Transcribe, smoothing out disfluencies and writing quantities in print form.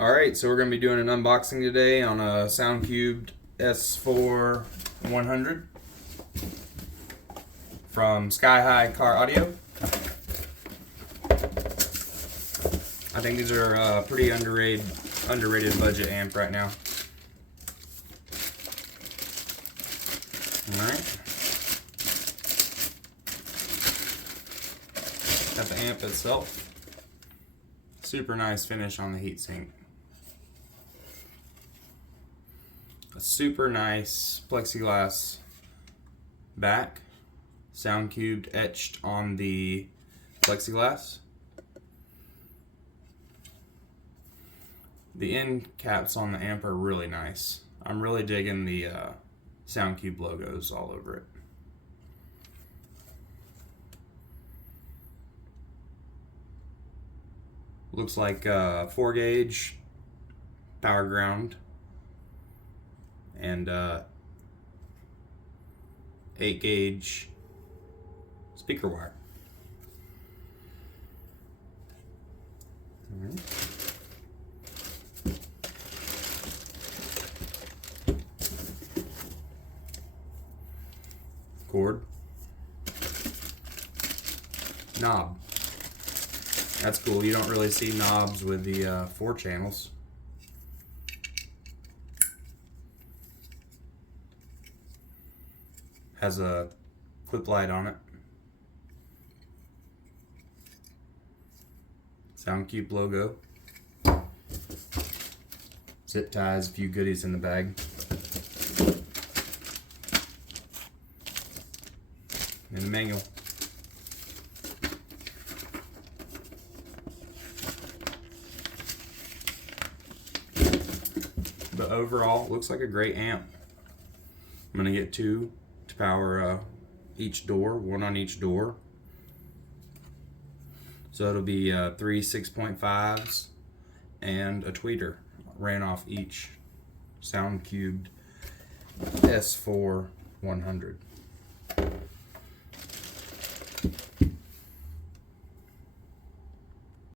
Alright, so we're going to be doing an unboxing today on a Soundqubed s4-100 from Sky High Car Audio. I think these are a pretty underrated budget amp right now. Alright. Got the amp itself. Super nice finish on the heatsink. A super nice plexiglass back. Soundqubed etched on the plexiglass. The end caps on the amp are really nice. I'm really digging the Soundqubed logos all over it. Looks like 4 gauge power ground and 8 gauge speaker wire. All right. Cord. Knob. That's cool. You don't really see knobs with the 4 channels. Has a clip light on it. Soundqubed logo. Zip ties, a few goodies in the bag. And the manual. But overall, looks like a great amp. I'm gonna get 2 to power each door, 1 on each door. So it'll be 3 6.5s and a tweeter ran off each Soundqubed s4-100.